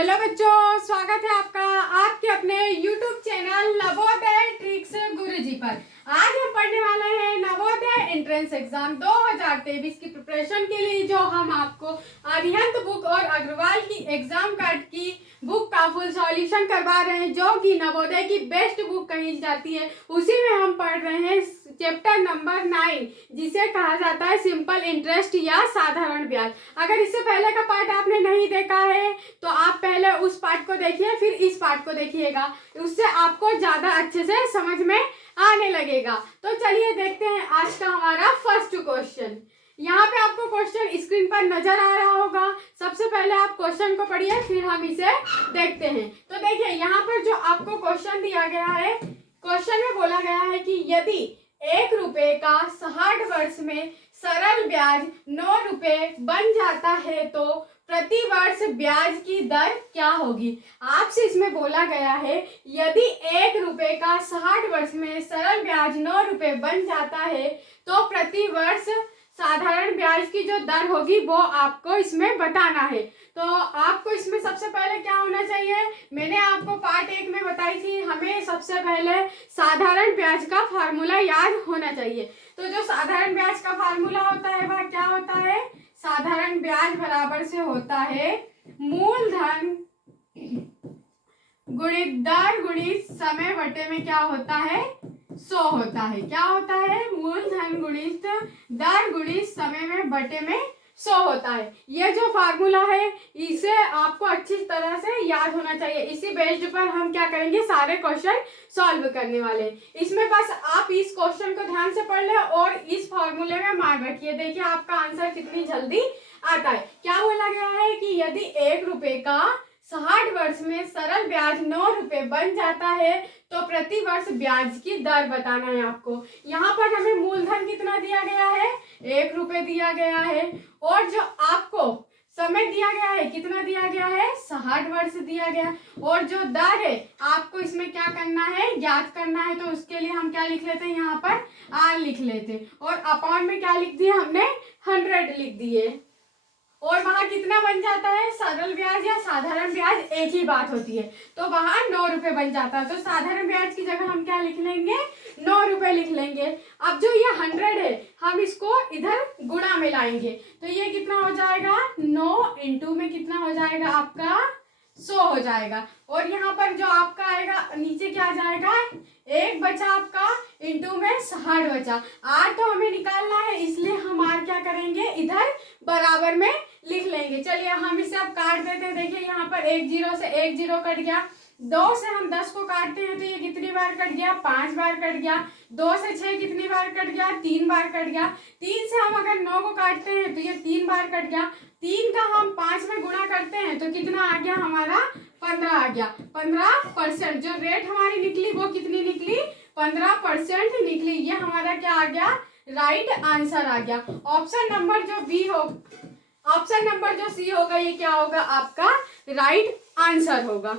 Hello बच्चों, स्वागत है आपका आपके अपने YouTube चैनल नवोदय ट्रिक्स गुरुजी पर। आज हम पढ़ने वाले हैं नवोदय एंट्रेंस एग्जाम 2023 की प्रिपरेशन के लिए, जो हम आपको अरिहंत बुक और अग्रवाल की एग्जाम कार्ड की बुक का फुल सॉल्यूशन करवा रहे हैं, जो कि नवोदय की बेस्ट बुक कही जाती है। उसी में हम पढ़ रहे हैं चैप्टर नंबर 9, जिसे कहा जाता है सिंपल इंटरेस्ट या साधारण ब्याज। अगर इससे पहले का पार्ट आपने नहीं देखा है तो आप पहले उस पार्ट को देखिए, फिर इस पार्ट को देखिएगा, उससे आपको ज्यादा अच्छे से समझ में आने लगेगा। तो चलिए देखते हैं आज का हमारा फर्स्ट क्वेश्चन। यहाँ पे आपको क्वेश्चन स्क्रीन पर नजर आ रहा होगा। सबसे पहले आप क्वेश्चन को पढ़िए, फिर हम इसे देखते हैं। तो देखिए यहाँ पर जो आपको क्वेश्चन दिया गया है, क्वेश्चन में बोला गया है कि यदि 1 रुपए का 60 वर्ष में सरल ब्याज 9 रुपए बन जाता है तो प्रति वर्ष ब्याज की दर क्या होगी। आपसे इसमें बोला गया है यदि 1 रुपए का 60 वर्ष में सरल ब्याज 9 रुपए बन जाता है तो प्रति वर्ष साधारण ब्याज की जो दर होगी वो आपको इसमें बताना है। तो आपको इसमें सबसे पहले क्या होना चाहिए, मैंने आपको पार्ट 1 में बताई थी, हमें सबसे पहले साधारण ब्याज का फार्मूला याद होना चाहिए। तो जो साधारण ब्याज का फार्मूला होता है वह क्या होता है, साधारण ब्याज बराबर से होता है मूलधन गुणित दर गुणित समय बटे में क्या होता है 100 होता है। क्या होता है, मूलधन गुणित दर गुणित समय में बटे में 100 होता है। ये जो फार्मूला है इसे आपको अच्छी तरह से याद होना चाहिए। इसी बेस्ड पर हम क्या करेंगे, सारे क्वेश्चन सॉल्व करने वाले। इसमें बस आप इस क्वेश्चन को ध्यान से पढ़ ले और इस फार्मूले में मान रखिए। देखिए आपका आंसर कितनी जल्दी आता है। क्या बोला गया है कि यदि 1 रुपए का 60 वर्ष में सरल ब्याज 9 रुपए बन जाता है तो प्रति वर्ष ब्याज की दर बताना है आपको। यहाँ पर हमें मूलधन कितना दिया गया है, 1 रुपए दिया गया है, और जो आपको समय दिया गया है कितना दिया गया है, 60 वर्ष दिया गया, और जो दर है आपको इसमें क्या करना है, ज्ञात करना है। तो उसके लिए हम क्या लिख लेते हैं, यहाँ पर आर लिख लेते हैं, और अपॉन में क्या लिख दिया हमने, 100 लिख दिए। और वहां कितना बन जाता है, सरल ब्याज या साधारण ब्याज एक ही बात होती है, तो वहां 9 रुपए बन जाता है। तो साधारण ब्याज की जगह हम क्या लिख लेंगे, 9 रुपए लिख लेंगे। अब जो ये 100 है हम इसको इधर गुणा में लाएंगे, तो ये कितना हो जाएगा, 9 इंटू में कितना हो जाएगा आपका 100 हो जाएगा। और यहाँ पर जो आपका आएगा नीचे क्या आ जाएगा, 1 बचा आपका इंटू में 60 बचा। आर तो हमें निकालना है, इसलिए हम आर क्या करेंगे, इधर बराबर में लिख लेंगे। चलिए हम इसे अब काट देते हैं। देखिए यहाँ पर 1 0 से 1 0 कट गया, 2 से हम 10 को काटते हैं तो ये कितनी बार कट गया, 5 बार कट गया। 2 से 6 कितनी बार कट गया, 3 बार कट गया। 3 से हम अगर 9 को काटते हैं तो ये 3 बार कट गया। 3 का हम 5 में गुणा करते हैं तो कितना आ गया हमारा, 15 आ गया। 15% जो रेट हमारी निकली वो कितनी निकली, 15% निकली। ये हमारा क्या आ गया, राइट आंसर आ गया। ऑप्शन नंबर जो बी हो, ऑप्शन नंबर जो सी होगा ये क्या होगा, आपका राइट आंसर होगा।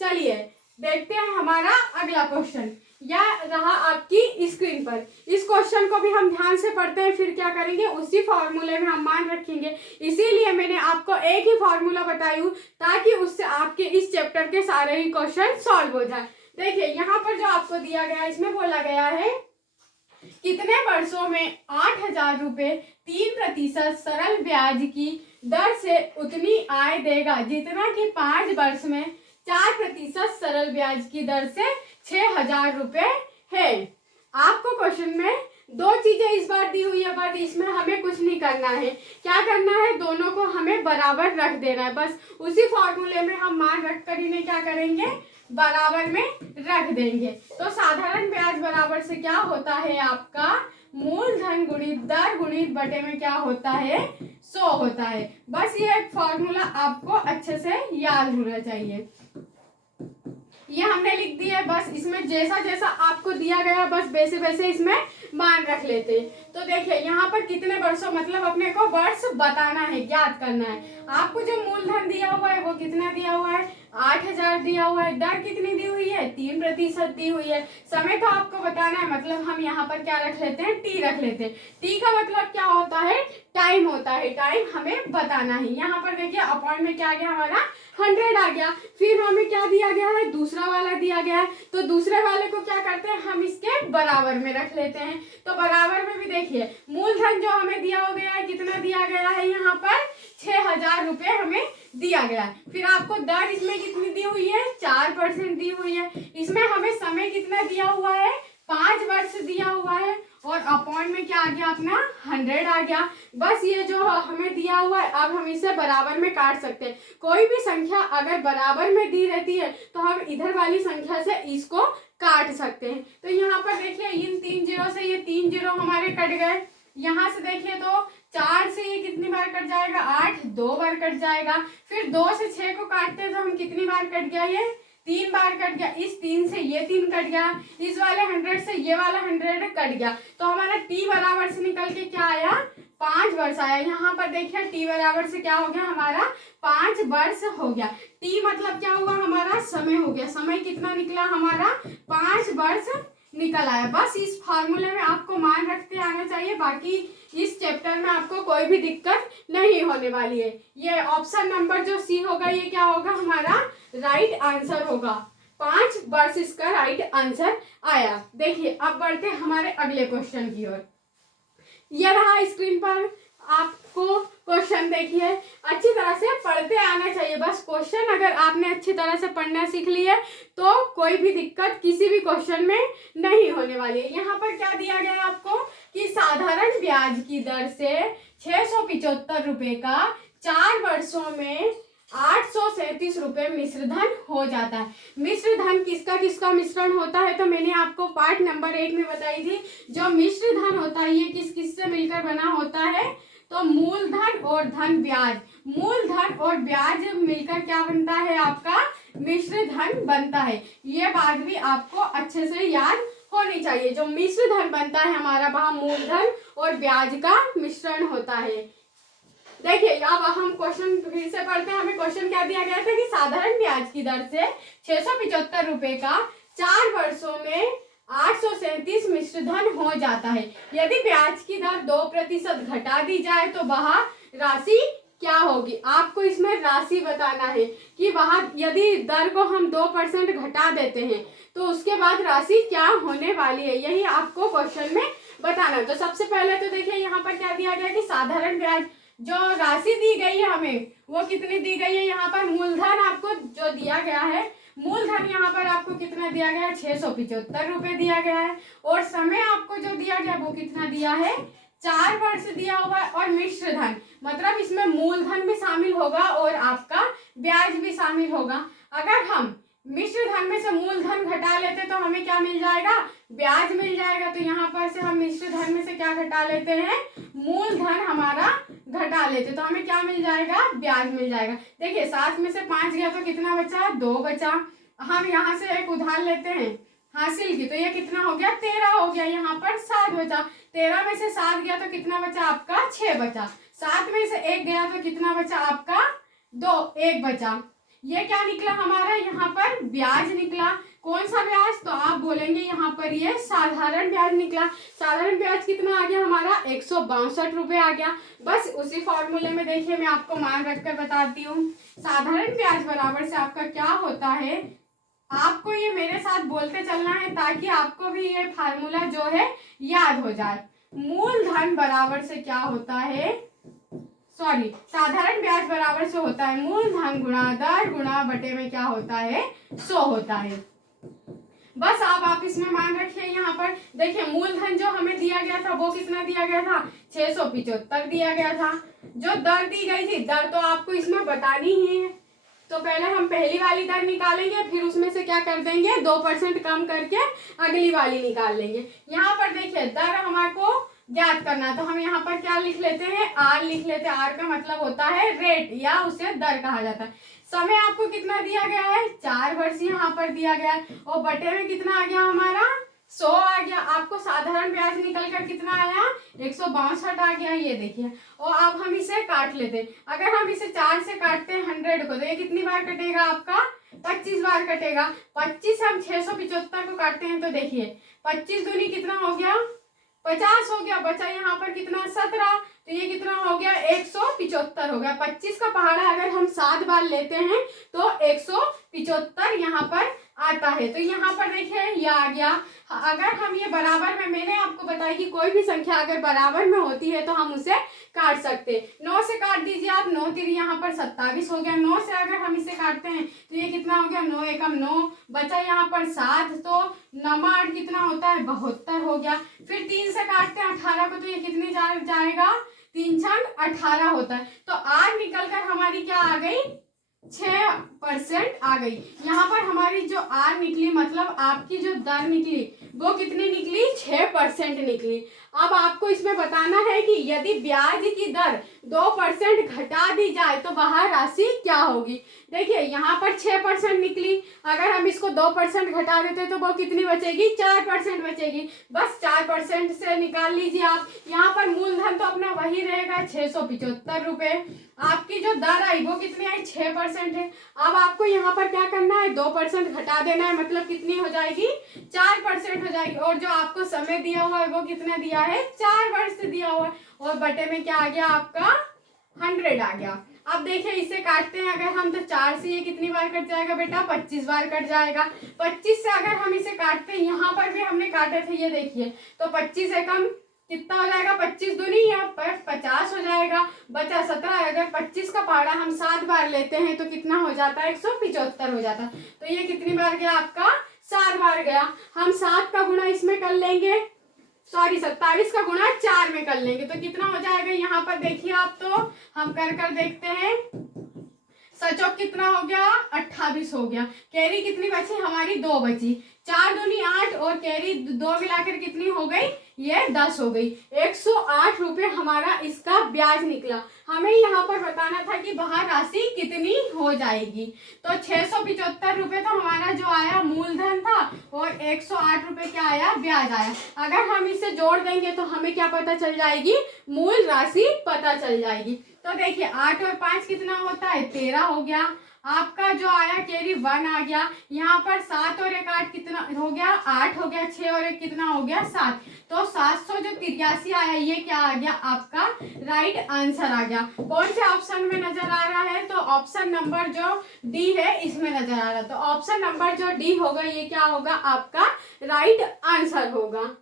चलिए देखते हैं हमारा अगला क्वेश्चन। यह रहा आपकी स्क्रीन पर। इस क्वेश्चन को भी हम ध्यान से पढ़ते हैं, फिर क्या करेंगे, उसी फॉर्मूले में हम मान रखेंगे। इसीलिए मैंने आपको एक ही फॉर्मूला बताई हूँ ताकि उससे आपके इस चैप्टर के सारे ही क्वेश्चन सॉल्व हो जाए। देखिए यहाँ पर जो आपको दिया गया है, इसमें बोला गया है कितने वर्षों में 8,000 रुपए 3% सरल ब्याज की दर से उतनी आय देगा जितना कि 5 वर्ष में 4% सरल ब्याज की दर से 6,000 रुपए है। आपको क्वेश्चन में 2 चीजें इस बार दी हुई है, बट इसमें हमें कुछ नहीं करना है। क्या करना है, दोनों को हमें बराबर रख देना है। बस उसी फॉर्मूले में हम मान रख कर इन्हें क्या करेंगे, बराबर में रख देंगे। तो साधारण ब्याज बराबर से क्या होता है आपका, मूलधन गुणित दर गुणित बटे में क्या होता है, 100 होता है। बस ये एक फॉर्मूला आपको अच्छे से याद होना चाहिए। ये हमने लिख दिया है, बस इसमें जैसा जैसा आपको दिया गया बस वैसे वैसे इसमें मान रख लेते। तो देखिए यहाँ पर कितने वर्षों, मतलब अपने को वर्ष बताना है, ज्ञात करना है। आपको जो मूलधन दिया हुआ है वो कितना दिया हुआ है, 8,000 दिया हुआ है। दर कितनी दी हुई है, 3% दी हुई है। समय तो आपको बताना है, मतलब हम यहाँ पर क्या रख लेते हैं, टी रख लेते हैं। टी का मतलब क्या होता है, टाइम टाइम होता है, टाइम हमें बताना है। यहाँ पर देखिए अपॉइंट में क्या आ गया हमारा 100 आ गया। फिर हमें क्या दिया गया है, दूसरा वाला दिया गया है, तो दूसरे वाले को क्या करते हैं, हम इसके बराबर में रख लेते हैं। तो बराबर में भी देखिए मूलधन जो हमें दिया हो गया है, कितना दिया गया है, यहाँ पर 6000 रुपये हमें दिया गया है। फिर आपको दर इसमें कितनी दी हुई है, 4% दी हुई है। इसमें हमें समय कितना दिया हुआ है, 5 वर्ष दिया हुआ है, और अपॉइंट में क्या आ गया अपना 100 आ गया। बस ये जो हमें दिया हुआ है, अब हम इसे बराबर में काट सकते हैं। कोई भी संख्या अगर बराबर में दी रहती है तो हम इधर वाली संख्या से इसको काट सकते हैं। तो यहाँ पर देखिए इन 3 जीरो से ये 3 जीरो हमारे कट गए। यहाँ से देखिए तो 4 से ये कितनी बार कट जाएगा, 8, 2 बार कट जाएगा। फिर 2 से 6 को काटते हैं तो हम कितनी बार कट गया, ये 3 बार कट गया। इस 3 से ये 3 कट गया, इस वाले 100 से ये वाला 100 कट गया। तो हमारा टी बराबर से निकल के क्या आया, 5 वर्ष आया। यहाँ पर देखिए टी बराबर से क्या हो गया हमारा 5 वर्ष हो गया। टी मतलब क्या हुआ हमारा, समय हो गया। समय कितना निकला हमारा, 5 वर्ष निकल आया। बस इस फार्मूले में आपको मान रखते आना चाहिए, बाकी इस चैप्टर में आपको कोई भी दिक्कत नहीं होने वाली है। ये ऑप्शन नंबर जो सी होगा ये क्या होगा हमारा राइट आंसर होगा। 5 वर्ष इसका राइट आंसर आया। देखिए अब बढ़ते हमारे अगले क्वेश्चन की ओर। यह रहा स्क्रीन पर आपको क्वेश्चन, देखिए अच्छी तरह से पढ़ते आना चाहिए। बस क्वेश्चन अगर आपने अच्छी तरह से पढ़ना सीख लिया तो कोई भी दिक्कत किसी भी क्वेश्चन में नहीं होने वाली है। यहाँ पर क्या दिया गया है आपको कि साधारण ब्याज की दर से 675 रुपए का 4 वर्षों में 837 रुपये मिश्र धन हो जाता है। मिश्र धन किसका किसका मिश्रण होता है, तो मैंने आपको पार्ट नंबर 1 में बताई थी। जो मिश्र धन होता है ये किस किस से मिलकर बना होता है, तो मूलधन और धन ब्याज। मूलधन और ब्याज मिलकर क्या बनता है आपका मिश्र धन बनता है। ये बात भी आपको अच्छे से याद होनी चाहिए। जो मिश्र धन बनता है हमारा वहाँ मूलधन और ब्याज का मिश्रण होता है। देखिए अब हम क्वेश्चन फिर से पढ़ते हैं। हमें क्वेश्चन क्या दिया गया था कि साधारण ब्याज की दर से 675 रुपए का 4 वर्षों में 837 मिश्र धन हो जाता है। यदि ब्याज की दर 2% घटा दी जाए तो वह राशि क्या होगी। आपको इसमें राशि बताना है कि वहां यदि दर को हम 2% घटा देते हैं तो उसके बाद राशि क्या होने वाली है, यही आपको क्वेश्चन में बताना। तो सबसे पहले तो देखिए यहाँ पर क्या दिया गया कि साधारण ब्याज जो राशि दी गई है हमें वो कितनी दी गई है। यहाँ पर मूलधन आपको जो दिया गया है, मूलधन यहाँ पर आपको कितना दिया गया है 675 रुपये दिया गया है। और समय आपको जो दिया गया वो कितना दिया है 4 वर्ष दिया हुआ है। और मिश्र धन मतलब इसमें मूलधन भी शामिल होगा और आपका ब्याज भी शामिल होगा। अगर हम मिश्र धन में से मूलधन घटा लेते तो हमें क्या मिल जाएगा, ब्याज मिल जाएगा। तो यहाँ पर से हम मिश्र धन में से क्या घटा लेते हैं, मूलधन हमारा घटा लेते तो हमें क्या मिल जाएगा, ब्याज मिल जाएगा। देखिए 7 में से 5 गया तो कितना बचा, 2 बचा। हम यहाँ से एक उदाहरण लेते हैं हासिल की, तो ये कितना हो गया 13 हो गया। यहाँ पर 7 बचा। 13 में से 7 गया तो कितना बचा आपका 6 बचा। 7 में से 1 गया तो कितना बचा आपका 2, 1 बचा। ये क्या निकला हमारा, यहाँ पर ब्याज निकला। कौन सा ब्याज, तो आप बोलेंगे यहाँ पर ये साधारण ब्याज निकला। साधारण ब्याज कितना आ गया हमारा 162 रुपये आ गया। बस उसी फॉर्मूले में देखिए मैं आपको मान रखकर बताती हूँ। साधारण ब्याज बराबर से आपका क्या होता है, आपको ये मेरे साथ बोलते चलना है ताकि आपको भी ये फार्मूला जो है याद हो जाए। मूलधन बराबर से क्या होता है, साधारण ब्याज बराबर से होता है मूलधन गुणा दर गुणा बटे में क्या होता है 100 होता है। बस आप इसमें मान रखिए। यहाँ पर देखिए मूलधन जो हमें दिया गया था वो कितना दिया गया था 675 दिया गया था। जो दर दी गई थी, दर तो आपको इसमें बतानी ही है। तो पहले हम पहली वाली दर निकालेंगे, फिर उसमें से क्या कर देंगे 2% कम करके अगली वाली निकाल लेंगे। यहाँ पर देखिए दर हमारे ज्ञात करना, तो हम यहाँ पर क्या लिख लेते हैं, आर लिख लेते हैं। आर का मतलब होता है रेट या उसे दर कहा जाता है। समय आपको कितना दिया गया है 4 वर्ष यहाँ पर दिया गया है। और बटे में कितना आ गया हमारा 100 आ गया। आपको साधारण ब्याज निकल कर कितना आया 162 आ गया, ये देखिए। और अब हम इसे काट लेते हैं। अगर हम इसे 4 से काटते हैं 100 को तो ये कितनी बार कटेगा आपका 25 बार कटेगा। 25 हम 675 को काटते हैं तो देखिए 25 दूनी कितना हो गया 50 हो गया। बचा यहाँ पर कितना 17, तो ये कितना हो गया 175 हो गया। 25 का पहाड़ा अगर हम 7 बार लेते हैं तो 175 यहाँ पर आता है। तो यहाँ पर देखिए ये आ गया। अगर हम ये बराबर में, मैंने आपको बताया कि कोई भी संख्या अगर बराबर में होती है तो हम उसे काट सकते। 9 से काट दीजिए आप, 9 3 यहाँ पर 27 हो गया। 9 से अगर हम इसे काटते हैं तो ये कितना हो गया, 9 एकम 9, बचा यहाँ पर 7, तो 9 8 कितना होता है, 72 हो गया। फिर 3 से काटते हैं 18 को, तो ये कितनी जाएगा, 3 छंग 18 होता है। तो आर निकल कर हमारी क्या आ गई, 6% आ गई। यहाँ पर हमारी जो आर निकली, मतलब आपकी जो दर निकली वो कितनी निकली, 6% निकली। अब आपको इसमें बताना है कि यदि ब्याज की दर 2% घटा दी जाए तो वह राशि क्या होगी। देखिए यहाँ पर 6% निकली, अगर हम इसको 2% घटा देते तो वो कितनी बचेगी, 4% बचेगी। बस 4% से निकाल लीजिए आप। यहाँ पर मूलधन तो अपना वही रहेगा 675 रुपये। आपकी जो दर आई वो कितनी आई, 6% है। अब आपको यहाँ पर क्या करना है, 2% घटा देना है, मतलब कितनी हो जाएगी, 4% हो जाएगी। और जो आपको समय दिया हुआ है वो कितना दिया है, 4 वर्ष दिया हुआ है। और बटे में क्या आ गया आपका, 100 आ गया। अब देखिए इसे काटते हैं अगर हम, तो 4 से ये कितनी बार कट जाएगा बेटा, 25 बार कट जाएगा। 25 से अगर हम इसे काटते हैं, यहाँ पर भी हमने काटे थे, ये देखिए, तो 25 एकम कितना हो जाएगा, 25 दूनी यहाँ पर 50 हो जाएगा, बचा 17। अगर 25 का पहाड़ा हम 7 बार लेते हैं तो कितना हो जाता है, 175 हो जाता है। तो ये कितनी बार गया आपका, 7 बार गया। हम 7 का गुणा इसमें कर लेंगे, सॉरी 27 का गुणा 4 में कर लेंगे तो कितना हो जाएगा। यहाँ पर देखिए आप, तो हम कर देखते हैं, सचौक कितना हो गया, 28 हो गया। कैरी कितनी बची हमारी, 2 बची। 4 दूनी 8 और कैरी 2 मिलाकर कितनी हो गई, ये 10 हो गई। 108 रुपये हमारा इसका ब्याज निकला। हमें यहाँ पर बताना था कि वह राशि कितनी हो जाएगी। तो 675 रुपये तो हमारा जो आया मूलधन था, और 108 रुपये क्या आया, ब्याज आया। अगर हम इसे जोड़ देंगे तो हमें क्या पता चल जाएगी, मूल राशि पता चल जाएगी। तो देखिए 8 और 5 कितना होता है, 13 हो गया। आपका जो आया कैरी 1 आ गया। यहाँ पर 7 और 1 8 कितना हो गया, 8 हो गया। 6 और 1 कितना हो गया, 7। तो 783 आया, ये क्या आ गया आपका राइट आंसर आ गया। कौन से ऑप्शन में नजर आ रहा है, तो ऑप्शन नंबर जो डी है इसमें नजर आ रहा है। तो ऑप्शन नंबर जो डी होगा ये क्या होगा आपका राइट आंसर होगा।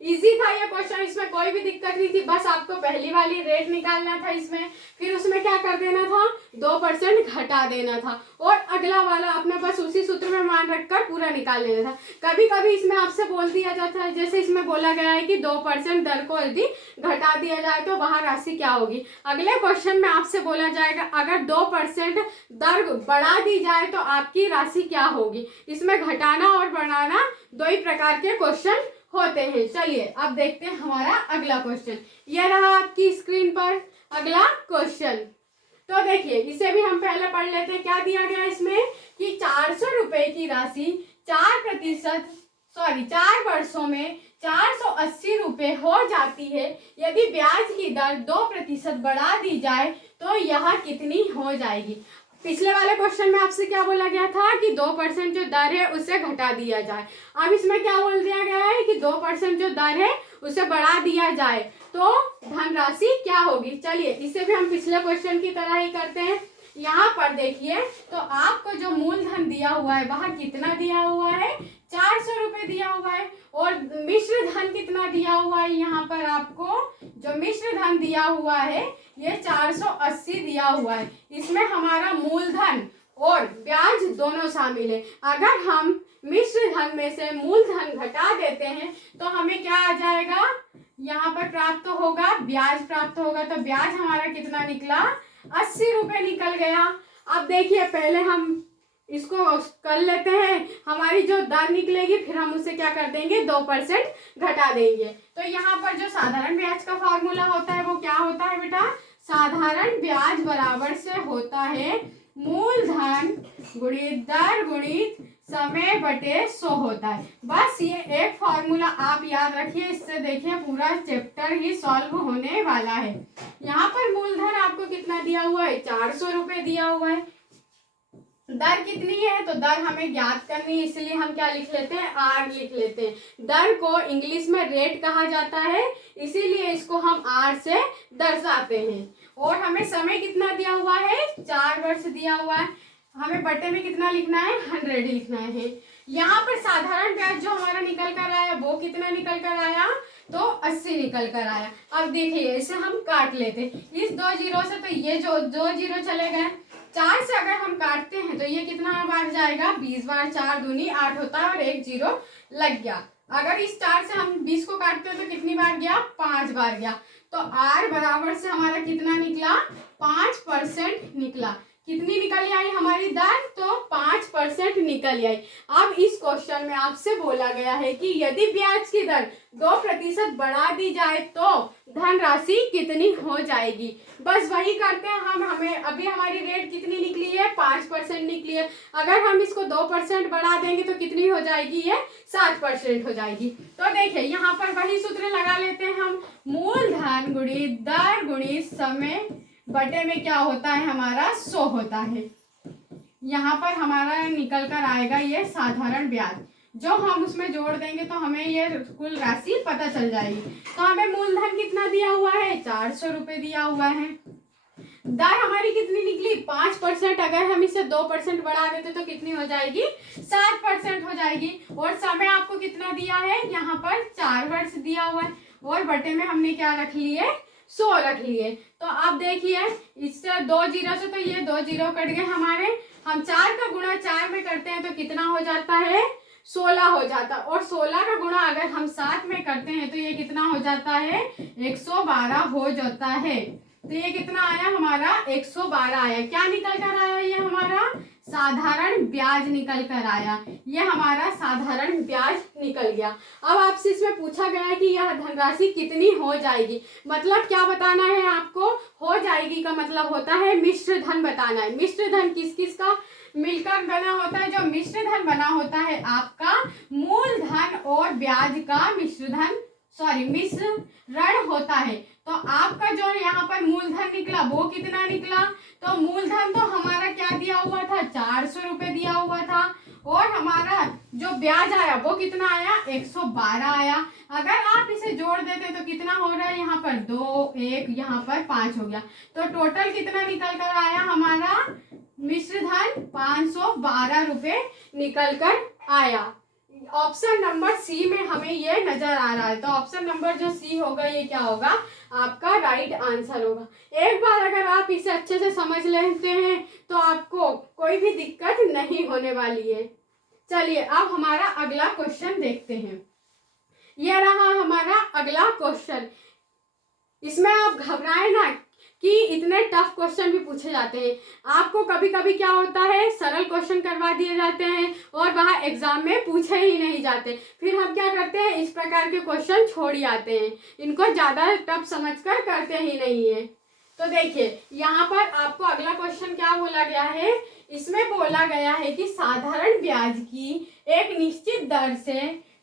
इजी था ये क्वेश्चन, इसमें कोई भी दिक्कत नहीं थी। बस आपको पहली वाली रेट निकालना था इसमें, फिर उसमें क्या कर देना था, 2% घटा देना था, और अगला वाला अपना बस उसी सूत्र में मान रखकर पूरा निकाल लेना था। कभी कभी इसमें आपसे बोल दिया जाता है, जैसे इसमें बोला गया है कि 2% दर को यदि घटा दिया जाए तो वह राशि क्या होगी। अगले क्वेश्चन में आपसे बोला जाएगा अगर 2% दर बढ़ा दी जाए तो आपकी राशि क्या होगी। इसमें घटाना और बढ़ाना 2 ही प्रकार के क्वेश्चन होते हैं। चलिए अब देखते हैं हमारा अगला क्वेश्चन। यह रहा आपकी स्क्रीन पर अगला क्वेश्चन। तो देखिए इसे भी हम पहले पढ़ लेते हैं। क्या दिया गया इसमें कि 400 रुपए की राशि 4 वर्षों में 480 रुपए हो जाती है। यदि ब्याज की दर 2% बढ़ा दी जाए तो यह कितनी हो जाएगी। पिछले वाले क्वेश्चन में आपसे क्या बोला गया था कि 2% जो दर है उसे घटा दिया जाए। अब इसमें क्या बोल दिया गया है कि 2% जो दर है उसे बढ़ा दिया जाए तो धनराशि क्या होगी। चलिए इसे भी हम पिछले क्वेश्चन की तरह ही करते हैं। यहाँ पर देखिए तो आपको जो मूलधन दिया हुआ है वह कितना दिया हुआ है, 400 रुपए दिया हुआ है। और मिश्र धन कितना दिया हुआ है, यहाँ पर आपको जो मिश्र धन दिया हुआ है ये 480 दिया हुआ है। इसमें हमारा मूलधन और ब्याज दोनों शामिल है। अगर हम मिश्र धन में से मूलधन घटा देते हैं तो हमें क्या आ जाएगा, यहाँ पर प्राप्त होगा ब्याज प्राप्त होगा। तो ब्याज हमारा कितना निकला, 80 रुपए निकल गया। अब देखिए पहले हम इसको कर लेते हैं, हमारी जो दर निकलेगी फिर हम उसे क्या कर देंगे, 2% घटा देंगे। तो यहाँ पर जो साधारण ब्याज का फॉर्मूला होता है वो क्या होता है बेटा, साधारण ब्याज बराबर से होता है मूलधन गुणित दर गुणित समय बटे 100 होता है। बस ये एक फॉर्मूला आप याद रखिए, इससे देखिए पूरा चैप्टर ही सॉल्व होने वाला है। यहाँ पर मूलधन आपको कितना दिया हुआ है, 400 रुपए दिया हुआ है। दर कितनी है, तो दर हमें ज्ञात करनी है, इसलिए हम क्या लिख लेते हैं, आर लिख लेते हैं। दर को इंग्लिश में रेट कहा जाता है, इसीलिए इसको हम आर से दर्शाते हैं। और हमें समय कितना दिया हुआ है, 4 वर्ष दिया हुआ है। हमें बटे में कितना लिखना है, 100 लिखना है। यहाँ पर साधारण ब्याज जो हमारा निकल कर आया वो कितना निकल कर आया, तो 80 निकल कर आया। अब देखिए इसे हम काट लेते हैं, इस 2 जीरो से तो ये जो 2 जीरो चले गए, 4 से अगर हम काटते हैं तो ये कितना बार जाएगा, 20 बार, 4 दूनी 8 होता है और 1 जीरो लग गया। अगर इस 4 से हम 20 को काटते हैं तो कितनी बार गया, 5 बार गया। तो आर बराबर से हमारा कितना निकला, 5% निकला। कितनी निकल आई हमारी दर, तो 5% निकल आई। अब इस क्वेश्चन में आपसे बोला गया है कि यदि ब्याज की दर 2% बढ़ा दी जाए तो धनराशि कितनी हो जाएगी। बस वही करते हैं हम। हमें अभी हमारी रेट कितनी निकली है, 5% निकली है। अगर हम इसको 2% बढ़ा देंगे तो कितनी हो जाएगी, ये 7% हो जाएगी। तो देखिए यहाँ पर वही सूत्र लगा लेते हैं हम, मूलधन गुणित दर गुणित समय बटे में क्या होता है हमारा, 100 होता है। यहाँ पर हमारा निकल कर आएगा ये साधारण ब्याज, जो हम उसमें जोड़ देंगे तो हमें ये कुल राशि पता चल जाएगी। तो हमें मूलधन कितना दिया हुआ है, 400 रुपये दिया हुआ है। दर हमारी कितनी निकली, 5%। अगर हम इसे 2% बढ़ा देते तो कितनी हो जाएगी, 7% हो जाएगी। और समय आपको कितना दिया है, यहाँ पर 4 वर्ष दिया हुआ है। और बटे में हमने क्या रख लिए, 100 रख लिए। तो अब देखिए इससे 2 जीरो से तो ये 2 जीरो कट गए हमारे। हम 4 का गुणा 4 में करते हैं तो कितना हो जाता है, 16 हो जाता। और 16 का गुणा अगर हम 7 में करते हैं तो ये कितना हो जाता है, 112 हो जाता है। तो ये कितना आया हमारा, 112 आया। क्या निकल कर आया, ये हमारा साधारण ब्याज निकल कर आया। ये हमारा साधारण ब्याज निकल गया। अब आपसे इसमें पूछा गया है कि यह धनराशि कितनी हो जाएगी, मतलब क्या बताना है आपको, हो जाएगी का मतलब होता है मिश्र धन बताना है। मिश्र धन किस किस का मिलकर बना होता है, जो मिश्र धन बना होता है आपका मूलधन और ब्याज का मिश्रण होता है। तो आपका जो यहाँ पर मूलधन निकला वो कितना निकला, तो मूलधन तो हमारा क्या दिया हुआ था, 400 रुपये दिया हुआ था। और हमारा जो ब्याज आया वो कितना आया, 112 आया। अगर आप इसे जोड़ देते तो कितना हो रहा है, यहाँ पर 2, 1, यहाँ पर 5 हो गया। तो टोटल कितना निकल कर आया हमारा मिश्र धन, 512 रुपये निकल कर आया। ऑप्शन नंबर सी में हमें ये नजर आ रहा है। तो ऑप्शन नंबर जो सी होगा ये क्या होगा, आपका राइट आंसर होगा। एक बार अगर आप इसे अच्छे से समझ लेते हैं तो आपको कोई भी दिक्कत नहीं होने वाली है। चलिए अब हमारा अगला क्वेश्चन देखते हैं। यह रहा हमारा अगला क्वेश्चन। इसमें आप घबराए ना कि इतने टफ क्वेश्चन भी पूछे जाते हैं। आपको कभी कभी क्या होता है, सरल क्वेश्चन करवा दिए जाते हैं और वहाँ एग्जाम में पूछे ही नहीं जाते। फिर हम क्या करते हैं, इस प्रकार के क्वेश्चन छोड़ ही आते हैं, इनको ज़्यादा टफ समझकर करते ही नहीं है। तो देखिए यहाँ पर आपको अगला क्वेश्चन क्या बोला गया है, इसमें बोला गया है कि साधारण ब्याज की एक निश्चित दर से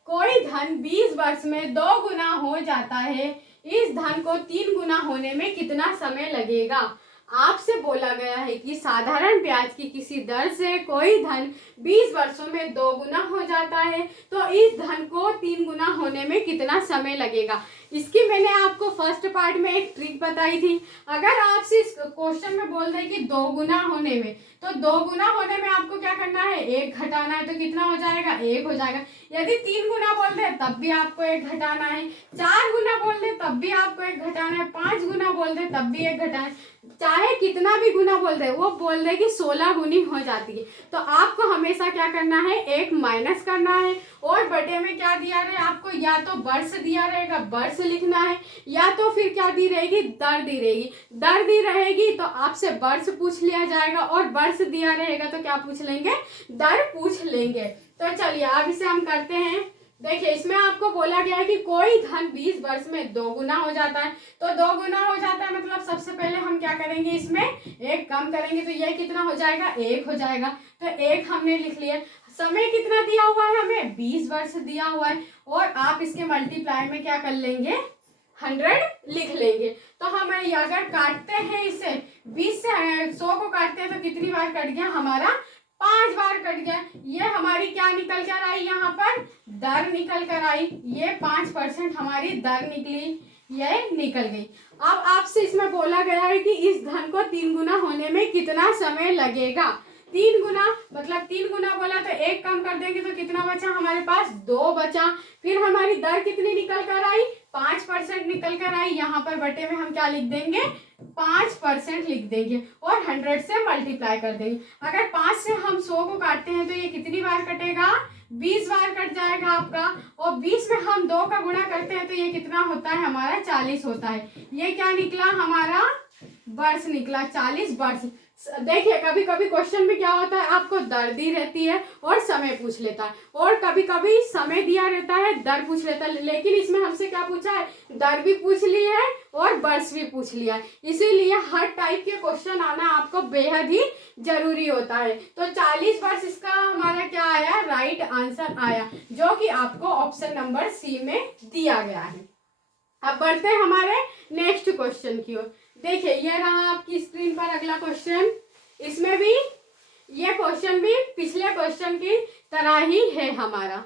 कोई धन 20 वर्ष में 2 गुना हो जाता है। इस धन को 3 गुना होने में कितना समय लगेगा। आपसे बोला गया है कि साधारण ब्याज की किसी दर से कोई धन 20 वर्षों में 2 गुना हो जाता है, तो इस धन को 3 गुना होने में कितना समय लगेगा। इसकी मैंने आपको फर्स्ट पार्ट में एक ट्रिक बताई थी। अगर आपसे इस क्वेश्चन में बोल रहे कि 2 गुना होने में, तो 2 गुना होने में आपको क्या करना है, 1 घटाना है। तो कितना हो जाएगा, 1 हो जाएगा। यदि 3 गुना बोल दे तब भी आपको 1 घटाना है, 4 गुना बोल दे तब भी आपको 1 घटाना है, 5 गुना बोल दे तब भी 1 घटाना है। चाहे कितना भी गुना बोल दे, वो बोल दे कि 16 गुनी हो जाती है, तो आपको हमेशा क्या करना है, 1 माइनस करना है। और बटे में क्या दिया रहे आपको, या तो वर्ष दिया रहेगा, वर्ष लिखना है, या तो फिर क्या दी रहेगी, दर दी रहेगी। दर दी रहेगी तो आपसे वर्ष पूछ लिया जाएगा, और वर्ष दिया रहेगा तो क्या पूछ लेंगे, दर पूछ लेंगे। तो चलिए अब इसे हम करते हैं। देखिए इसमें आपको बोला गया है कि कोई धन 20 वर्ष में 2 गुना हो जाता है। तो 2 गुना हो जाता है मतलब सबसे पहले हम क्या करेंगे, इसमें 1 कम करेंगे, तो ये कितना हो जाएगा, 1 हो जाएगा। तो 1 हमने लिख लिया। समय कितना दिया हुआ है हमें, 20 वर्ष दिया हुआ है। और आप इसके मल्टीप्लाई में क्या कर लेंगे, 100 लिख लेंगे। तो हम अगर काटते हैं इसे 20 से 100 को काटते हैं तो कितनी बार कट गया हमारा, 5 बार कट गया। ये हमारी क्या निकल कर आई, यहाँ पर दर निकल कर आई। ये 5% हमारी दर निकली, ये निकल गई। अब आपसे इसमें बोला गया है कि इस धन को 3 गुना होने में कितना समय लगेगा। 3 गुना मतलब 3 गुना बोला तो 1 कम कर देंगे तो कितना बचा हमारे पास, 2 बचा। फिर हमारी दर कितनी निकल कर आई, 5% निकल कर आई। यहाँ पर बटे में हम क्या लिख देंगे, 5% लिख देंगे और 100 से मल्टीप्लाई कर देंगे। अगर 5 से हम 100 को काटते हैं तो ये कितनी बार कटेगा, 20 बार कट जाएगा आपका। और 20 में हम 2 का गुणा करते हैं तो ये कितना होता है हमारा, 40 होता है। ये क्या निकला हमारा, वर्ष निकला, 40 वर्ष। देखिए कभी कभी क्वेश्चन में क्या होता है, आपको दर दी रहती है और समय पूछ लेता है, और कभी कभी समय दिया रहता है, दर पूछ लेता है। लेकिन इसमें हमसे क्या पूछा है, दर भी पूछ ली है और वर्ष भी पूछ लिया है। इसीलिए हर टाइप के क्वेश्चन आना आपको बेहद ही जरूरी होता है। तो 40 वर्ष इसका हमारा क्या आया, राइट आंसर आया, जो कि आपको ऑप्शन नंबर सी में दिया गया है। अब बढ़ते हैं हमारे नेक्स्ट क्वेश्चन की ओर। देखिए ये रहा आपकी स्क्रीन पर अगला क्वेश्चन। इसमें भी ये क्वेश्चन भी पिछले क्वेश्चन की तरह ही है हमारा।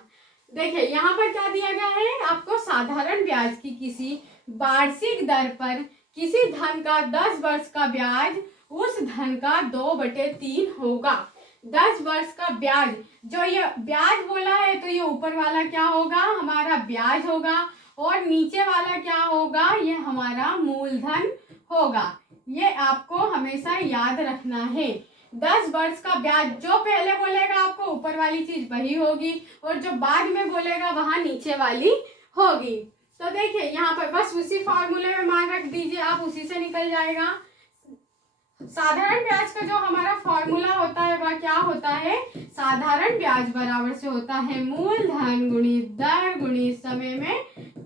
देखिए यहाँ पर क्या दिया गया है आपको, साधारण ब्याज की किसी वार्षिक दर पर किसी धन का 10 वर्ष का ब्याज उस धन का 2/3 होगा। 10 वर्ष का ब्याज, जो ये ब्याज बोला है तो ये ऊपर वाला क्या होगा, हमारा ब्याज होगा, और नीचे वाला क्या होगा, ये हमारा मूलधन होगा। ये आपको हमेशा याद रखना है। 10 वर्ष का ब्याज, जो पहले बोलेगा आपको ऊपर वाली चीज वही होगी, और जो बाद में बोलेगा वहां नीचे वाली होगी। तो देखिए यहाँ पर बस उसी फॉर्मूले में मान रख दीजिए, आप उसी से निकल जाएगा। साधारण ब्याज का जो हमारा फॉर्मूला होता है वह क्या होता है, साधारण ब्याज बराबर से होता है मूलधन गुणित दर गुणित समय में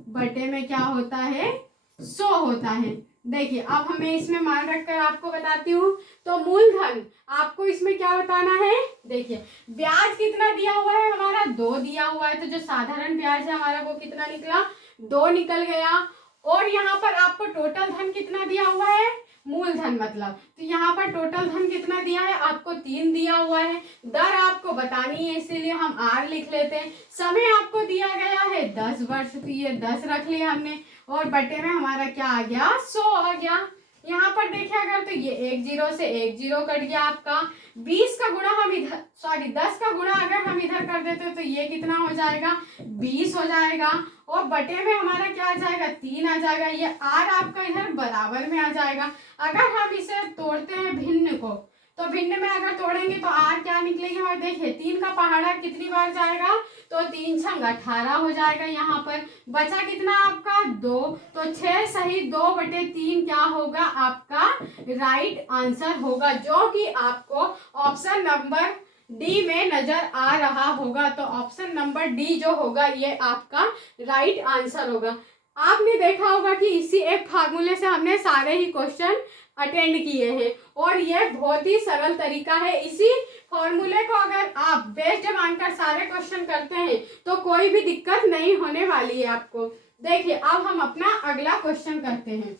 बटे में क्या होता है, 100 होता है। देखिए अब हमें इसमें मान रखकर आपको बताती हूँ। तो मूलधन आपको इसमें क्या बताना है, देखिए ब्याज कितना दिया हुआ है हमारा, 2 दिया हुआ है, तो जो साधारण ब्याज है हमारा वो कितना निकला, 2 निकल गया। और यहाँ पर आपको टोटल धन कितना दिया हुआ है, मूलधन मतलब, तो यहाँ पर टोटल धन कितना दिया है आपको, 3 दिया हुआ है। दर आपको बतानी है इसीलिए हम R लिख लेते हैं। समय आपको दिया गया है 10 वर्ष, तो ये 10 रख लिया हमने, और बटे में हमारा क्या आ गया, 100 आ गया। यहाँ पर देखिए अगर तो ये 1 0 से 1 0 कट गया आपका। 20 का गुणा हम इधर, सॉरी 10 का गुणा अगर हम इधर कर देते तो ये कितना हो जाएगा, 20 हो जाएगा, और बटे में हमारा क्या आ जाएगा, 3 आ जाएगा। ये R आपका इधर बराबर में आ जाएगा। अगर हम इसे तोड़ते हैं भिन्न को, तो भिन्न में अगर तोड़ेंगे तो R क्या निकलेगी, और देखिए 3 का पहाड़ा कितनी बार जाएगा, तो 3 छंग 18 हो जाएगा। यहाँ पर बचा कितना आपका, 2, तो 6 सही 2/3 क्या होगा आपका राइट आंसर होगा, जो कि आपको ऑप्शन नंबर डी में नजर आ रहा होगा। तो ऑप्शन नंबर डी जो होगा ये आपका राइट आंसर होगा। आपने देखा होगा कि इसी एक फार्मूले से हमने सारे ही क्वेश्चन अटेंड किए हैं, और ये बहुत ही सरल तरीका है। इसी फॉर्मूले को अगर आप बेस्ड मानकर सारे क्वेश्चन करते हैं तो कोई भी दिक्कत नहीं होने वाली है आपको। देखिए अब हम अपना अगला क्वेश्चन करते हैं।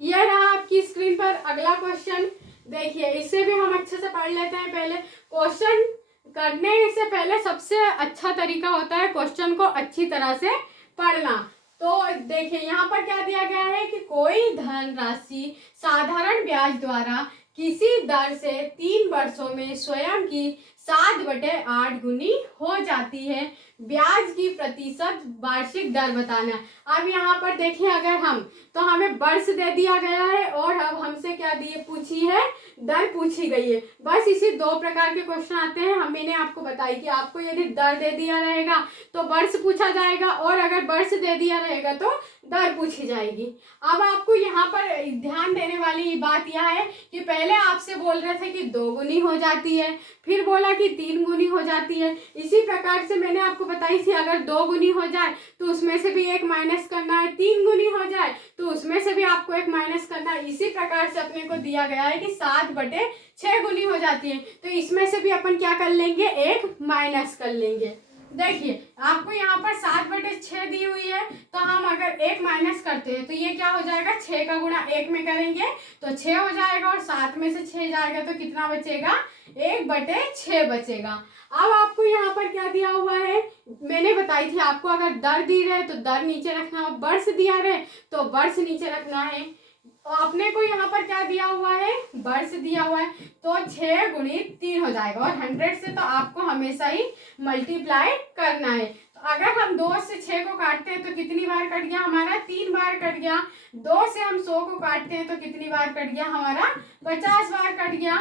यह रहा आपकी स्क्रीन पर अगला क्वेश्चन। देखिए इसे भी हम अच्छे से पढ़ लेते हैं। पहले क्वेश्चन करने से पहले सबसे अच्छा तरीका होता है क्वेश्चन को अच्छी तरह से पढ़ना। तो देखिए यहाँ पर क्या दिया गया है कि कोई धन राशि साधारण ब्याज द्वारा किसी दर से 3 वर्षों में स्वयं की 7/8 गुनी हो जाती है। ब्याज की प्रतिशत वार्षिक दर बताना। अब यहाँ पर देखिए अगर हम, तो हमें वर्ष दे दिया गया है और अब हमसे क्या दिए पूछी है, दर पूछी गई है। बस इसी 2 प्रकार के क्वेश्चन आते हैं। मैंने आपको बताई कि आपको यदि दर दे दिया रहेगा तो वर्ष पूछा जाएगा, और अगर वर्ष दे दिया रहेगा तो दर पूछी जाएगी। अब आपको यहाँ पर ध्यान देने वाली बात यह है कि पहले आपसे बोल रहे थे कि 2 गुनी हो जाती है, फिर बोला कि 3 गुनी हो जाती है। इसी प्रकार से मैंने आपको बताई थी अगर 2 गुनी हो जाए तो उसमें से भी 1 माइनस करना है, 3 गुनी हो जाए तो उसमें से भी आपको 1 माइनस करना है। इसी प्रकार से अपने को दिया गया है कि 7/6 गुनी हो जाती है, तो इसमें से भी अपन क्या कर लेंगे, 1 माइनस कर लेंगे। देखिए आपको यहाँ पर 7/6 दी हुई है, तो हम अगर 1 माइनस करते हैं तो ये क्या हो जाएगा, 6 का गुणा 1 में करेंगे तो 6 हो जाएगा, और 7 में से 6 जाएगा तो कितना बचेगा, 1/6 बचेगा। अब आपको यहाँ पर क्या दिया हुआ है, मैंने बताई थी आपको, अगर दर दी रहे तो दर नीचे रखना, और वर्ष दिया रहे तो वर्ष नीचे रखना है। तो अपने को यहाँ पर क्या दिया हुआ है, वर्ष दिया हुआ है, तो 6 गुणित 3 हो जाएगा, और 100 से तो आपको हमेशा ही मल्टीप्लाई करना है। तो अगर हम 2 से 6 को काटते हैं तो कितनी बार कट गया हमारा, 3 बार कट गया। 2 से हम 100 को काटते हैं तो कितनी बार कट गया हमारा, 50 बार कट गया।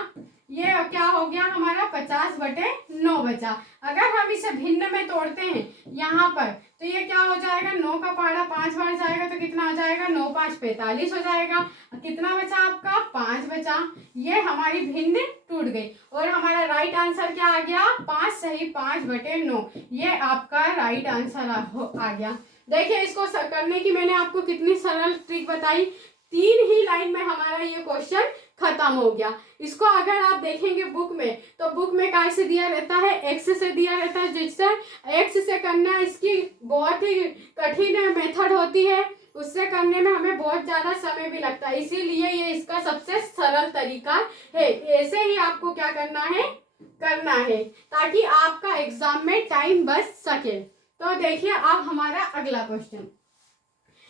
ये क्या हो गया हमारा, 50/9 बचा। अगर हम इसे भिन्न में तोड़ते हैं यहाँ पर तो ये क्या हो जाएगा, 9 का पहाड़ा 5 बार जाएगा तो कितना हो जाएगा, 9 5 45 हो जाएगा। कितना बचा आपका, 5 बचा। ये हमारी भिन्न टूट गई, और हमारा राइट आंसर क्या आ गया, 5 सही 5/9। ये आपका राइट आंसर आ गया। देखिए इसको करने की मैंने आपको कितनी सरल ट्रिक बताई, 3 ही लाइन में हमारा ये क्वेश्चन खत्म हो गया। इसको अगर आप देखेंगे बुक में तो बुक में काय से दिया रहता है, एक्स से दिया रहता है, जिससे एक्स से करना इसकी बहुत ही कठिन मेथड होती है, उससे करने में हमें बहुत ज्यादा समय भी लगता है, इसीलिए ये इसका सबसे सरल तरीका है। ऐसे ही आपको क्या करना है ताकि आपका एग्जाम में टाइम बच सके। तो देखिए अब हमारा अगला क्वेश्चन,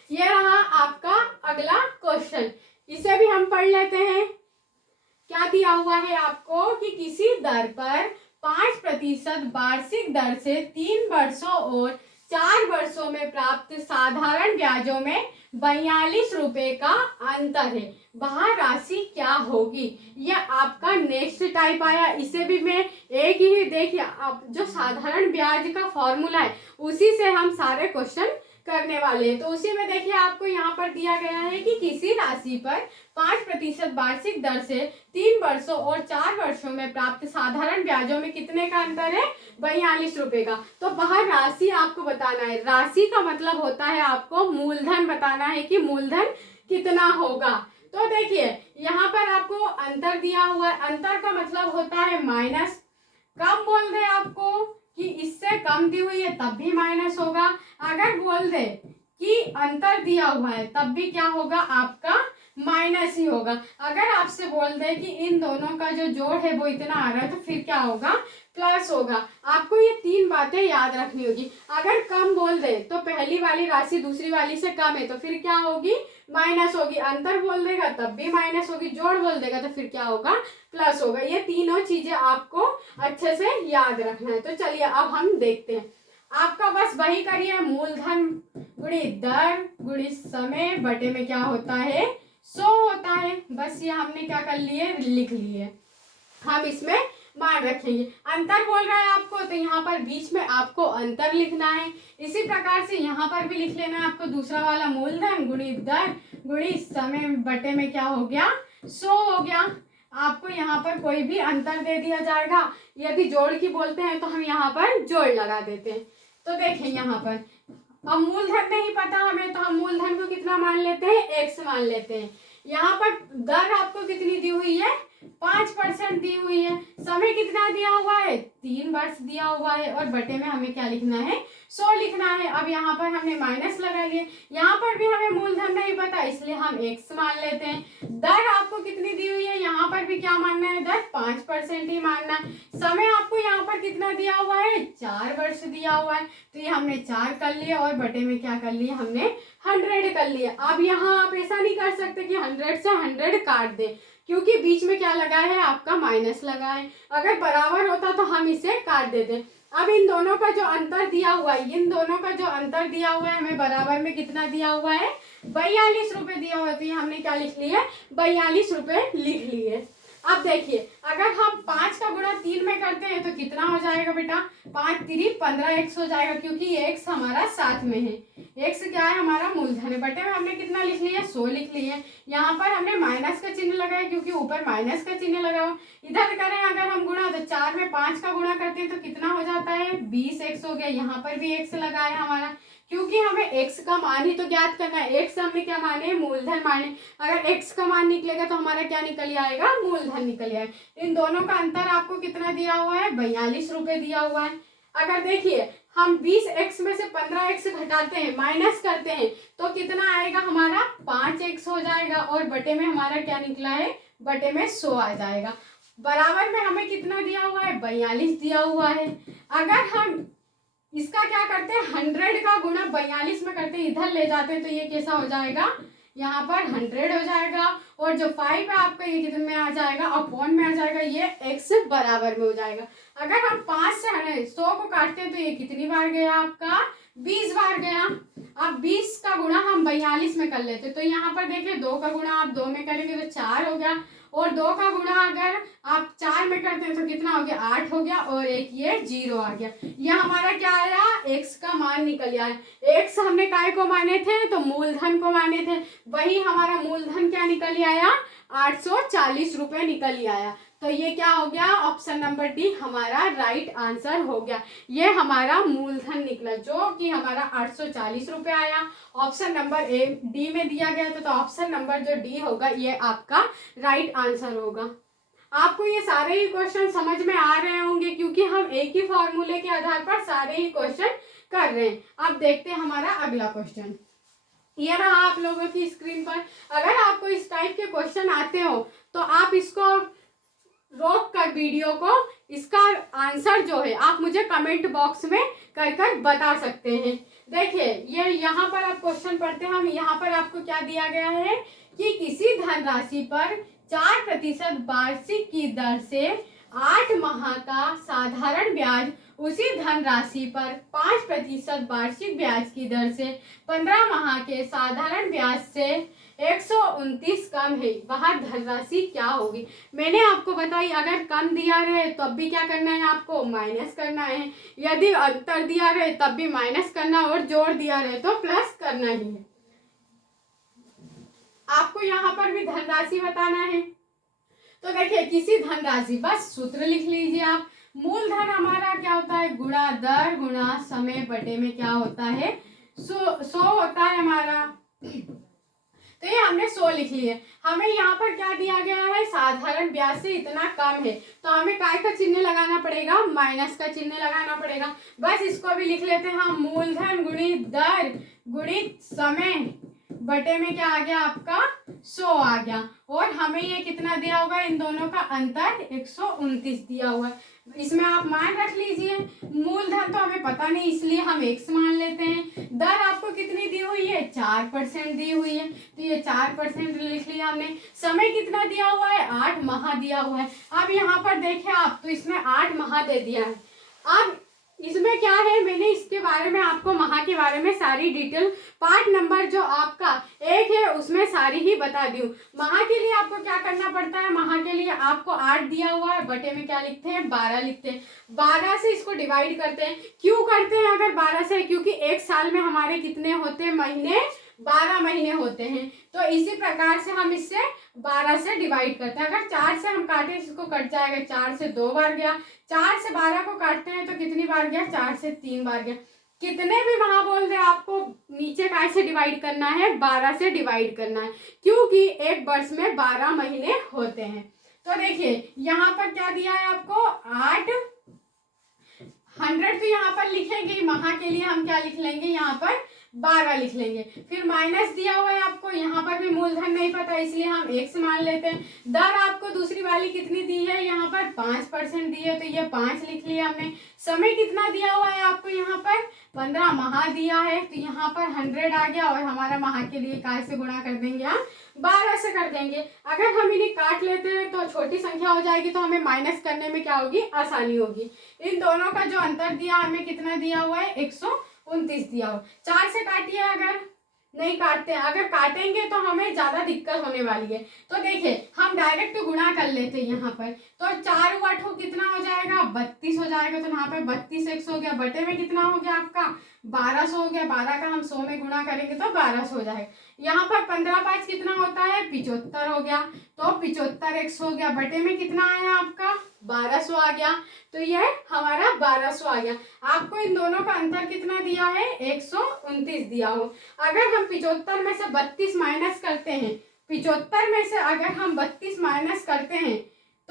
ये रहा आपका अगला क्वेश्चन, इसे भी हम पढ़ लेते हैं। क्या दिया हुआ है आपको कि किसी दर पर 5% वार्षिक दर से 3 वर्षों और 4 वर्षों में प्राप्त साधारण ब्याजों में 42 रुपए का अंतर है, वह राशि क्या होगी। यह आपका नेक्स्ट टाइप आया, इसे भी मैं एक ही, देखिए आप जो साधारण ब्याज का फॉर्मूला है उसी से हम सारे क्वेश्चन करने वाले हैं। तो उसी में देखिए आपको यहाँ पर दिया गया है कि किसी राशि पर 5% वार्षिक दर से 3 वर्षों और 4 वर्षों में प्राप्त साधारण ब्याजों में कितने का अंतर है, 42 रुपए का। तो वह राशि आपको बताना है, राशि का मतलब होता है आपको मूलधन बताना है कि मूलधन कितना होगा। तो देखिए यहाँ पर आपको अंतर दिया हुआ है, अंतर का मतलब होता है माइनस, कम बोल दे आपको कि इससे कम दी हुई है तब भी माइनस होगा, अगर बोल दे कि अंतर दिया हुआ है तब भी क्या होगा आपका माइनस ही होगा। अगर आपसे बोल दे कि इन दोनों का जो जोड़ है वो इतना आ रहा है तो फिर क्या होगा, प्लस होगा। आपको ये 3 बातें याद रखनी होगी। अगर कम बोल दे तो पहली वाली राशि दूसरी वाली से कम है तो फिर क्या होगी, माइनस होगी। अंतर बोल देगा तब भी माइनस होगी, जोड़ बोल देगा तो फिर क्या होगा, प्लस होगा। ये तीनों चीजें आपको अच्छे से याद रखना है। तो चलिए अब हम देखते हैं, आपका बस वही करिए, मूलधन गुणित दर गुणित समय बटे में क्या होता है, 100 होता है। बस ये हमने क्या कर लिए, लिख लिए। हम इसमें मान रखेंगे। अंतर बोल रहा है आपको तो यहाँ पर बीच में आपको अंतर लिखना है। इसी प्रकार से यहाँ पर भी लिख लेना है आपको दूसरा वाला, मूलधन गुणित दर गुणित समय बटे में क्या हो गया, 100 हो गया। आपको यहाँ पर कोई भी अंतर दे दिया जाएगा, यदि जोड़ की बोलते हैं तो हम यहाँ पर जोड़ लगा देते हैं। तो देखें यहाँ पर अब मूलधन नहीं पता हमें तो हम मूलधन को कितना मान लेते हैं, x मान लेते हैं। यहाँ पर दर आपको कितनी दी हुई है, 5% दी हुई है। समय कितना दिया हुआ है, 3 वर्ष दिया हुआ है, और बटे में हमें क्या लिखना है, 100 लिखना है। अब यहाँ पर हमने माइनस लगा लिए, यहाँ पर भी हमें मूलधन नहीं पता इसलिए हम x मान लेते हैं। दर आपको कितनी दी हुई है, यहाँ पर भी क्या मानना है, दर 5% ही मानना है। समय आपको यहाँ पर कितना दिया हुआ है, 4 वर्ष दिया हुआ है, तो ये हमने 4 कर लिया, और बटे में क्या कर लिया हमने 100 कर लिया। अब यहाँ आप ऐसा नहीं कर सकते कि 100 से 100 काट दें, क्योंकि बीच में क्या लगा है आपका, माइनस लगा है। अगर बराबर होता तो हम इसे काट देते। अब इन दोनों का जो अंतर दिया हुआ है, इन दोनों का जो अंतर दिया हुआ है हमें बराबर में कितना दिया हुआ है, 42 रुपए दिया हुआ है। तो ये हमने क्या लिख लिया, 42 रुपए लिख लिए। अब देखिए अगर हम 5 का गुणा 3 में करते हैं तो कितना हो जाएगा बेटा, 5 3 15 x हो जाएगा, क्योंकि ये x हमारा साथ में है। x क्या है, हमारा मूलधन है। बटे में हमने कितना लिख लिया, 100 लिख लिए। यहाँ पर हमने माइनस का चिन्ह लगाया क्योंकि ऊपर माइनस का चिन्ह लगा हुआ। इधर करें अगर हम गुणा तो 4 में 5 का गुणा करते हैं तो कितना हो जाता है, 20x हो गया। यहाँ पर भी x लगा है हमारा, क्योंकि हमें x का मान ही तो ज्ञात करना है। x हमने क्या माने, मूलधन माने। अगर x का मान निकलेगा तो हमारा क्या निकल आएगा, मूलधन निकल आएगा। इन दोनों का अंतर आपको कितना दिया हुआ है, 42 रुपए दिया हुआ है। अगर देखिए हम 20x में से 15x घटाते हैं, माइनस करते हैं, तो कितना आएगा हमारा 5x हो जाएगा, और बटे में हमारा क्या निकला है, बटे में 100 आ जाएगा। बराबर में हमें कितना दिया हुआ है, 42 दिया हुआ है। अगर हम इसका क्या करते हैं, 100 का गुणा 42 में करते हैं, इधर ले जाते हैं, तो ये कैसा हो जाएगा, यहाँ पर 100 हो जाएगा, और जो 5 है आपका ये कितने में आ जाएगा, अपॉन में आ जाएगा, ये x बराबर में हो जाएगा। अगर हम 5 से 100 को काटते हैं तो ये कितनी बार गया आपका, 20 बार गया। अब 20 का गुणा हम 42 में कर लेते, तो यहाँ पर देखिए 2 का गुणा आप 2 में करेंगे तो 4 हो गया, और 2 का गुणा अगर आप 4 में करते हैं तो कितना हो गया, 8 हो गया, और एक ये 0 आ गया। यह हमारा क्या आया, x का मान निकल आया। x हमने काय को माने थे, तो मूलधन को माने थे, वही हमारा मूलधन क्या निकल आया, 840 रुपए निकल आया। तो ये क्या हो गया, ऑप्शन नंबर डी हमारा राइट आंसर हो गया। ये हमारा मूलधन निकला जो कि हमारा 840 रुपए आया। ऑप्शन नंबर ए डी में दिया गया था, तो ऑप्शन नंबर जो डी होगा ये आपका राइट आंसर होगा। आपको ये सारे ही क्वेश्चन समझ में आ रहे होंगे, क्योंकि हम एक ही फॉर्मूले के आधार पर सारे ही क्वेश्चन कर रहे हैं। अब देखते हैं हमारा अगला क्वेश्चन। ये रहा आप लोगों की स्क्रीन पर। अगर आपको इस टाइप के क्वेश्चन आते हो तो आप इसको रोक कर वीडियो को, इसका आंसर जो है आप मुझे कमेंट बॉक्स में कर बता सकते हैं। देखिए ये यहाँ पर आप क्वेश्चन पढ़ते हैं, हम यहाँ पर आपको क्या दिया गया है कि किसी धनराशि पर 4% वार्षिक की दर से 8 माह का साधारण ब्याज उसी धनराशि पर 5% वार्षिक ब्याज की दर से 15 माह के साधारण ब्याज से 129 कम है, वह धनराशि क्या होगी। मैंने आपको बताई अगर कम दिया रहे तब भी क्या करना है, आपको माइनस करना है, यदि अंतर दिया रहे तब भी माइनस करना, और जोड़ दिया रहे तो प्लस करना ही है। आपको यहाँ पर भी धनराशि बताना है। तो देखिए किसी धनराशि, बस सूत्र लिख लीजिए आप। मूलधन हमारा क्या होता है, गुणा दर गुणा समय बटे में क्या होता है, 100 होता है हमारा। तो ये हमने 100 लिख लिए। हमें यहाँ पर क्या दिया गया है, साधारण ब्याज से इतना कम है, तो हमें काय का चिन्ह लगाना पड़ेगा, माइनस का चिन्ह लगाना पड़ेगा। बस इसको भी लिख लेते हैं हम, मूलधन गुणित दर गुणित समय बटे में क्या आ गया आपका, 100 आ गया, और हमें ये कितना दिया होगा, इन दोनों का अंतर 129 दिया हुआ है। इसमें आप मान रख लीजिए, मूलधन तो हमें पता नहीं इसलिए हम x मान लेते हैं। दर आपको कितनी दी हुई है, 4% दी हुई है, तो ये 4% लिख लिया हमने। समय कितना दिया हुआ है, 8 माह दिया हुआ है। अब यहाँ पर देखें आप, तो इसमें 8 माह दे दिया है। अब इसमें क्या है, मैंने इसके बारे में आपको माह के बारे में सारी डिटेल पार्ट नंबर जो आपका 1 है उसमें सारी ही बता दी हूँ। माह के लिए आपको क्या करना पड़ता है, माह के लिए आपको 8 दिया हुआ है, बटे में क्या लिखते हैं, 12 लिखते हैं। 12 से इसको डिवाइड करते हैं। क्यों करते हैं अगर 12 से, क्योंकि एक साल में हमारे कितने होते हैं महीने, 12 महीने होते हैं, तो इसी प्रकार से हम इससे 12 से डिवाइड करते हैं। अगर 4 से हम काटे इसको कट जाएगा, 4 से 2 बार गया, 4 से 12 को काटते हैं तो कितनी बार गया, 4 से 3 बार गया। कितने भी वहां बोल दे आपको नीचे काय से डिवाइड करना है, 12 से डिवाइड करना है, क्योंकि एक वर्ष में 12 महीने होते हैं। तो देखिए यहाँ पर क्या दिया है आपको, 8 100 तो यहाँ पर लिखेंगे, माह के लिए हम क्या लिख लेंगे, यहाँ पर 12 लिख लेंगे। फिर माइनस दिया हुआ है आपको, यहाँ पर भी मूलधन नहीं पता इसलिए हम x मान लेते हैं। दर आपको दूसरी वाली कितनी दी है, यहाँ पर 5% दी है, तो ये 5 लिख लिया हमने। समय कितना दिया हुआ है आपको, यहाँ पर 15 माह दिया है, तो यहाँ पर 100 आ गया, और हमारा माह के लिए काय से गुणा कर देंगे, हम 12 से कर देंगे। अगर हम इन्हें काट लेते हैं तो छोटी संख्या हो जाएगी, तो हमें माइनस करने में क्या होगी, आसानी होगी। इन दोनों का जो अंतर दिया हमें कितना दिया हुआ है, 129 दिया हुआ। 4 से काटिए, अगर नहीं काटते हैं, अगर काटेंगे तो हमें ज्यादा दिक्कत होने वाली है। तो देखिए हम डायरेक्ट गुणा कर लेते हैं यहाँ पर, तो 4 8 कितना हो जाएगा, 32 हो जाएगा। तो यहाँ पे 32 x हो गया, बटे में कितना हो गया आपका, 1200 हो गया। 12 का हम 100 में गुणा करेंगे तो 1200 हो जाएगा। यहाँ पर 15 5 कितना होता है, 75 हो गया, तो 75 x हो गया, बटे में कितना आया आपका, 1200 आ गया। तो ये हमारा 1200 आ गया। आपको इन दोनों का अंतर कितना दिया है, 129 दिया हो। अगर हम 75 में से 32 माइनस करते हैं, 75 में से अगर हम 32 माइनस करते हैं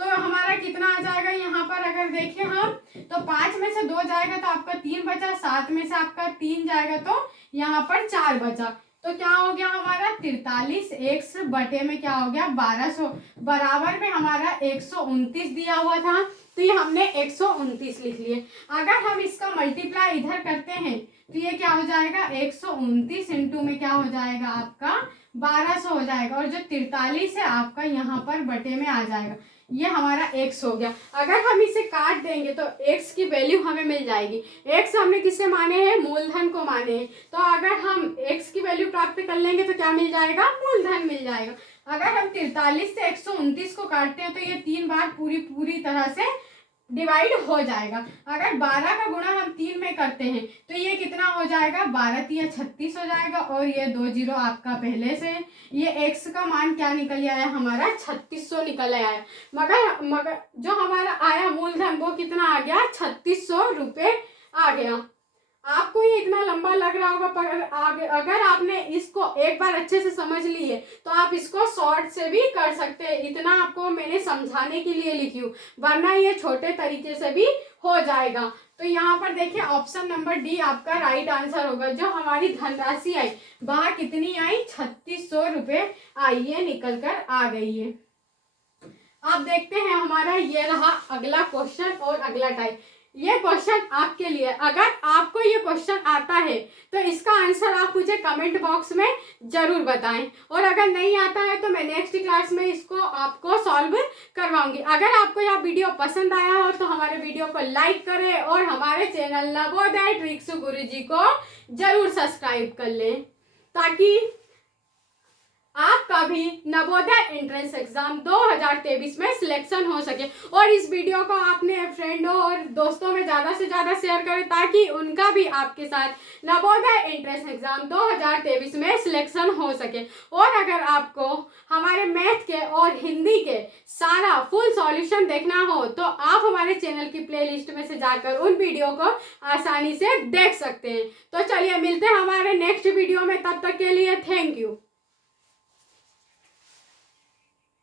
तो हमारा कितना आ जाएगा यहाँ पर अगर देखें हम, तो 5 में से 2 जाएगा तो आपका 3 बचा, 7 में से आपका 3 जाएगा तो यहाँ पर 4 बचा। तो क्या हो गया हमारा 43x बटे में क्या हो गया 1200, बराबर में हमारा 129 दिया हुआ था, तो ये हमने 129 लिख लिए। अगर हम इसका मल्टीप्लाई इधर करते हैं तो ये क्या हो जाएगा 129 इंटू में क्या हो जाएगा आपका 1200 हो जाएगा, और जो 43 है आपका यहाँ पर बटे में आ जाएगा, ये हमारा x हो गया। अगर हम इसे काट देंगे तो x की वैल्यू हमें मिल जाएगी। x हमने किससे माने हैं, मूलधन को माने हैं, तो अगर हम x की वैल्यू प्राप्त कर लेंगे तो क्या मिल जाएगा, मूलधन मिल जाएगा। अगर हम 43 से 129 को काटते हैं तो ये 3 बार पूरी तरह से डिवाइड हो जाएगा। अगर 12 का गुणा हम 3 में करते हैं तो ये कितना हो जाएगा 12 3 36 हो जाएगा, और ये 2 जीरो आपका पहले से, ये x का मान क्या निकल आया हमारा 3600 निकल आया। मगर जो हमारा आया मूलधन वो कितना आ गया 3600 रुपये आ गया। आपको ये इतना लंबा लग रहा होगा, पर अगर आपने इसको एक बार अच्छे से समझ लिए तो आप इसको शॉर्ट से भी कर सकते हैं। इतना आपको मैंने समझाने के लिए लिखी हूँ, वरना ये छोटे तरीके से भी हो जाएगा। तो यहाँ पर देखिए ऑप्शन नंबर डी आपका राइट आंसर होगा। जो हमारी धनराशि आई वह कितनी आई 3600 रुपये आई, ये निकल कर आ गई है। आप देखते हैं हमारा ये रहा अगला क्वेश्चन और अगला टाइप। ये क्वेश्चन आपके लिए, अगर आपको ये क्वेश्चन आता है तो इसका आंसर आप मुझे कमेंट बॉक्स में जरूर बताएं, और अगर नहीं आता है तो मैं नेक्स्ट क्लास में इसको आपको सॉल्व करवाऊंगी। अगर आपको यह वीडियो पसंद आया हो तो हमारे वीडियो को लाइक करें और हमारे चैनल नवोदय ट्रिक्स गुरुजी को जरूर सब्सक्राइब कर लें, ताकि आपका भी नवोदय एंट्रेंस एग्जाम 2023 में सिलेक्शन हो सके। और इस वीडियो को आपने फ्रेंडों और दोस्तों में ज़्यादा से ज़्यादा शेयर करें, ताकि उनका भी आपके साथ नवोदय एंट्रेंस एग्जाम 2023 में सिलेक्शन हो सके। और अगर आपको हमारे मैथ के और हिंदी के सारा फुल सॉल्यूशन देखना हो तो आप हमारे चैनल की प्लेलिस्ट में से जाकर उन वीडियो को आसानी से देख सकते हैं। तो चलिए मिलते हैं हमारे नेक्स्ट वीडियो में, तब तक के लिए थैंक यू।